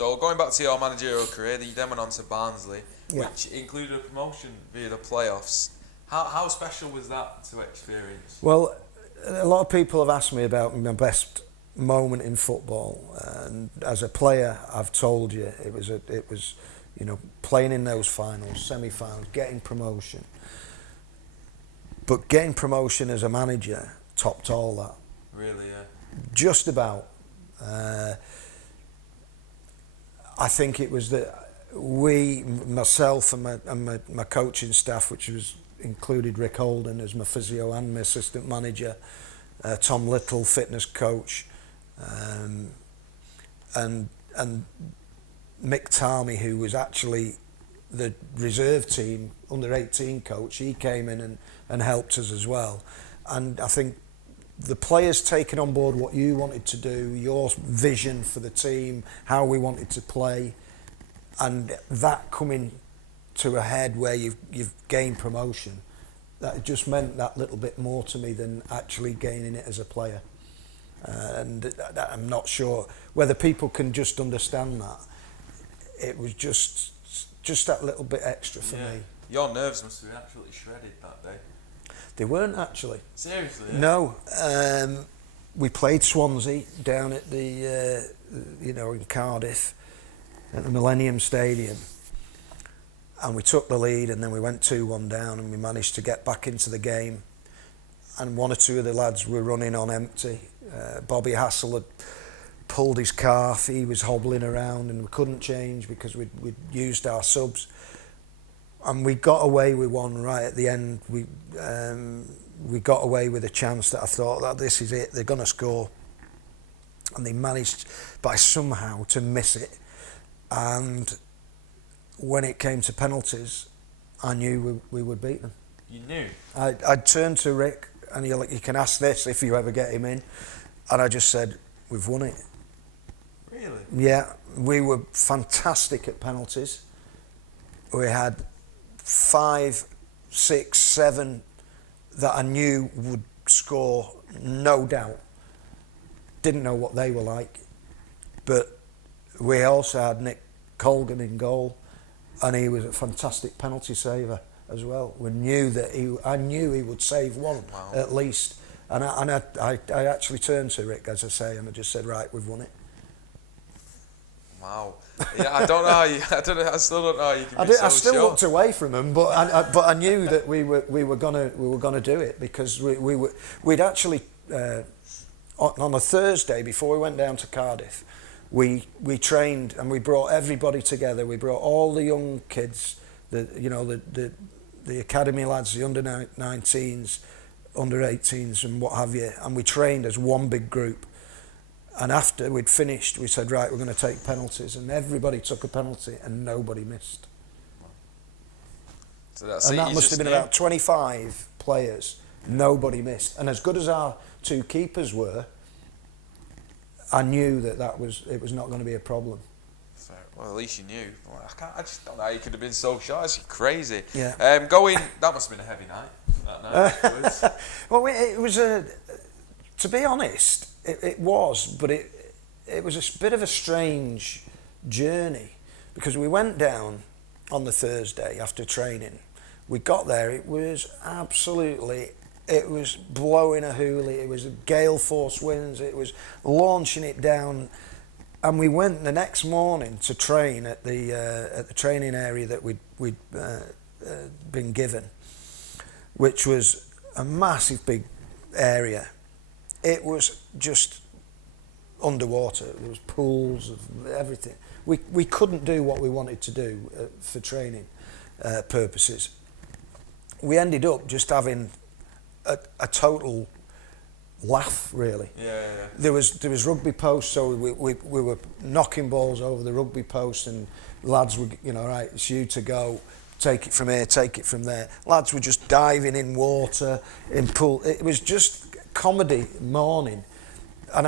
So going back to your managerial career, you then went on to Barnsley, Yeah. which included a promotion via the playoffs. How special was that to experience? Well, a lot of people have asked me about my best moment in football, and as a player, I've told you it was, you know, playing in those finals, semi-finals, getting promotion. But getting promotion as a manager topped all that. Really, yeah. Just about. I think it was that myself and my coaching staff, which included Rick Holden as my physio and my assistant manager, Tom Little, fitness coach, and Mick Tarmy, who was actually the reserve team under 18 coach. He came in and helped us as well. And I think the players taking on board what you wanted to do, your vision for the team, how we wanted to play, and that coming to a head where you've gained promotion, that just meant that little bit more to me than actually gaining it as a player. And I'm not sure whether people can just understand that. It was just that little bit extra for me. Your nerves must have been absolutely shredded that day. They weren't actually. Seriously? Yeah? No. We played Swansea down at the, in Cardiff, at the Millennium Stadium. And we took the lead, and then we went 2-1 down, and we managed to get back into the game. And one or two of the lads were running on empty. Bobby Hassel had pulled his calf, he was hobbling around, and we couldn't change because we'd used our subs. And we got away with one right at the end. We got away with a chance that I thought that this is it, they're going to score. And they managed by somehow to miss it. And when it came to penalties, I knew we would beat them. You knew? I'd turned to Rick, and you can ask this if you ever get him in. And I just said, we've won it. Really? Yeah, we were fantastic at penalties. We had 5, 6, 7 that I knew would score, no doubt. Didn't know what they were like. But we also had Nick Colgan in goal, and he was a fantastic penalty saver as well. We knew that I knew he would save one. Wow. At least. And I actually turned to Rick, as I say, and I just said, right, we've won it. Wow. Yeah, I don't know how you. I still don't know how you can be so I still sure. looked away from him, but I knew that we were gonna do it, because we'd actually on a Thursday before we went down to Cardiff, we trained and we brought everybody together. We brought all the young kids, the academy lads, the under 19s, under 18s, and what have you, and we trained as one big group. And after we'd finished, we said, right, we're going to take penalties, and everybody took a penalty and nobody missed. So that must have been about 25 players. Nobody missed. And as good as our two keepers were, I knew that it was not going to be a problem. Fair. Well, at least you knew. Well, I just don't know how you could have been so sure. It's crazy. Yeah. That must have been a heavy night. That night afterwards. Well, it was to be honest, it was, but it was a bit of a strange journey, because we went down on the Thursday after training. We got there, it was blowing a hoolie, it was gale force winds, it was launching it down, and we went the next morning to train at the training area that we'd been given, which was a massive big area. It was just underwater. There was pools of everything. We couldn't do what we wanted to do for training purposes. We ended up just having a total laugh, really. Yeah. There was rugby posts, so we were knocking balls over the rugby post, and lads were, right, it's you to go. Take it from here, take it from there. Lads were just diving in water, in pool. It was just comedy morning, and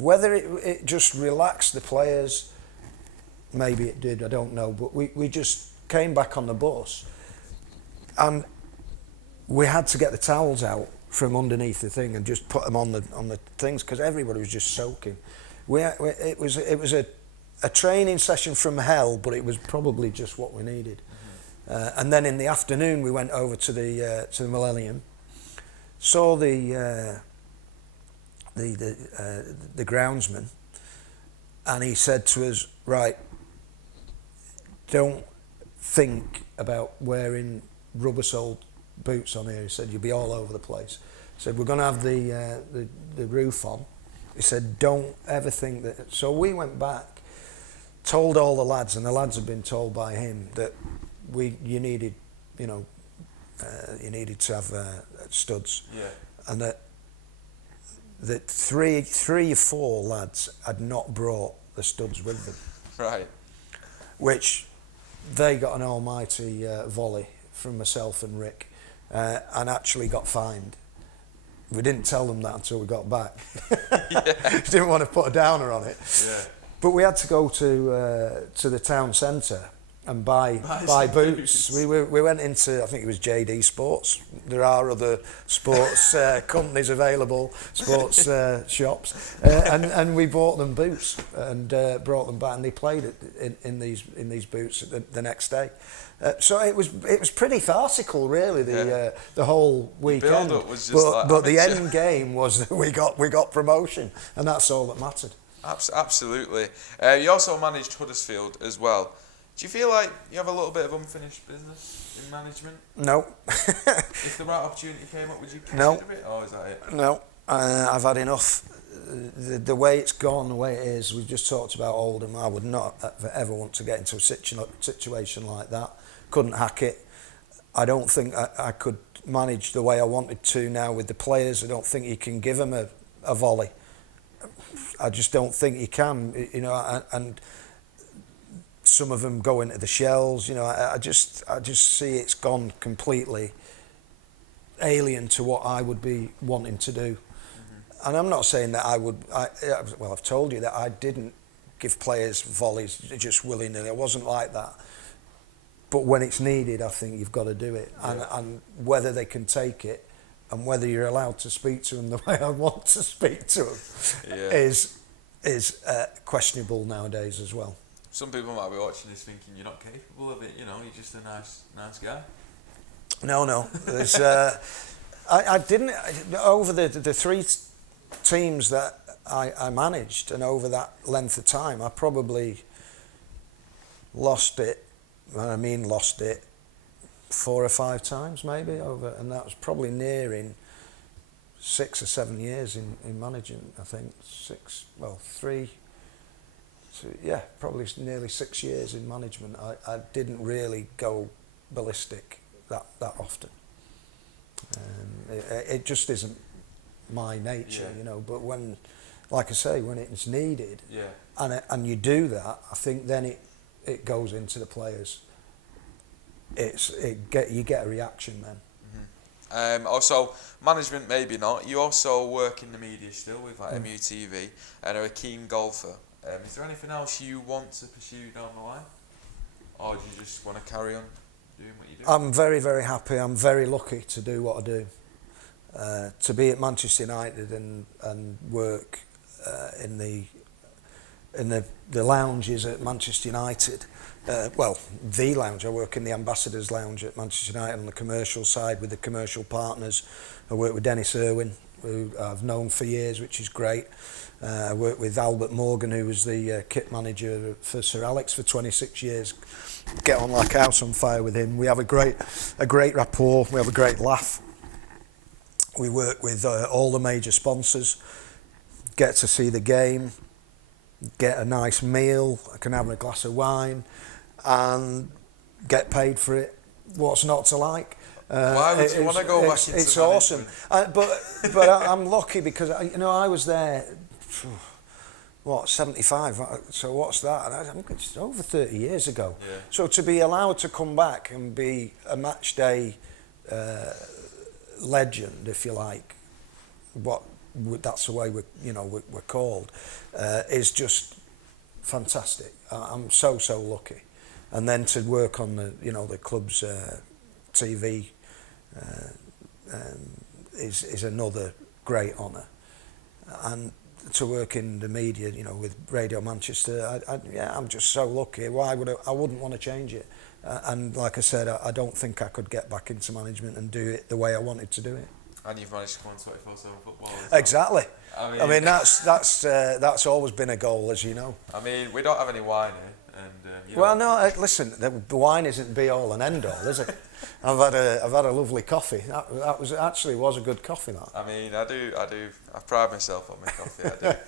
whether it just relaxed the players, maybe it did, I don't know, but we just came back on the bus, and we had to get the towels out from underneath the thing and just put them on the things, because everybody was just soaking. It was a training session from hell, but it was probably just what we needed. And then in the afternoon we went over to the Millennium, saw the groundsman, and he said to us, right, don't think about wearing rubber-soled boots on here. He said, you'll be all over the place. He said, we're going to have the roof on. He said, don't ever think that. So we went back, told all the lads, and the lads had been told by him that you needed to have studs. Yeah. And that three or four lads had not brought the studs with them. Right. Which they got an almighty volley from myself and Rick, and actually got fined. We didn't tell them that until we got back. Didn't want to put a downer on it. Yeah. But we had to go to the town centre and buy boots. We went into, I think it was JD Sports. There are other sports companies available, sports shops, and we bought them boots and brought them back, and they played in these boots the next day. So it was pretty farcical, really. The whole weekend. The build-up was just but the end game was that we got promotion, and that's all that mattered. Absolutely. You also managed Huddersfield as well. Do you feel like you have a little bit of unfinished business in management? No. If the right opportunity came up, would you consider it, or is that it? No. I've had enough. The way it's gone, the way it is, we've just talked about Oldham. I would not ever want to get into a situation like that. Couldn't hack it. I don't think I could manage the way I wanted to now with the players. I don't think you can give them a volley. I just don't think you can, and some of them go into the shells. I just see it's gone completely alien to what I would be wanting to do. And I'm not saying that I've told you that I didn't give players volleys just willy-nilly. I wasn't like that. But when it's needed, I think you've got to do it. And whether they can take it and whether you're allowed to speak to them the way I want to speak to them is questionable nowadays as well. Some people might be watching this thinking you're not capable of it. You're just a nice guy. No. There's, I didn't over the three teams that I managed, and over that length of time, I probably lost it. I mean, lost it 4 or 5 times maybe over, and that was probably nearing 6 or 7 years in managing. I think 3. So, yeah, probably nearly 6 years in management. I didn't really go ballistic that often. It just isn't my nature, But when, like I say, when it's needed, and you do that, I think then it goes into the players. You get a reaction then. Also, management maybe not. You also work in the media still with MUTV and are a keen golfer. Is there anything else you want to pursue down the line, or do you just want to carry on doing what you do? I'm very, very happy. I'm very lucky to do what I do. To be at Manchester United and work in the lounges at Manchester United. The lounge. I work in the Ambassadors Lounge at Manchester United on the commercial side with the commercial partners. I work with Dennis Irwin, who I've known for years, which is great. I work with Albert Morgan, who was the kit manager for Sir Alex for 26 years. Get on like a house on fire with him. We have a great rapport. We have a great laugh. We work with all the major sponsors. Get to see the game. Get a nice meal. I can have a glass of wine, and get paid for it. What's not to like? Why would you want to go back into It's management? awesome. But I'm lucky because I was there. 75, so what's that? It's over 30 years ago. Yeah. So to be allowed to come back and be a match day legend, if you like, that's the way we're called, is just fantastic. I'm so lucky. And then to work on the club's TV is another great honour. And to work in the media, you know, with Radio Manchester. I'm just so lucky. Why would I wouldn't want to change it. And like I said, I don't think I could get back into management and do it the way I wanted to do it. And you've managed to come on 24/7 football as well. Exactly. I mean that's always been a goal, as you know. I mean, we don't have any wine here, and Well, no, listen, the wine isn't be all and end all, is it? I've had a lovely coffee. That was a good coffee. That. I mean, I pride myself on my coffee. I do.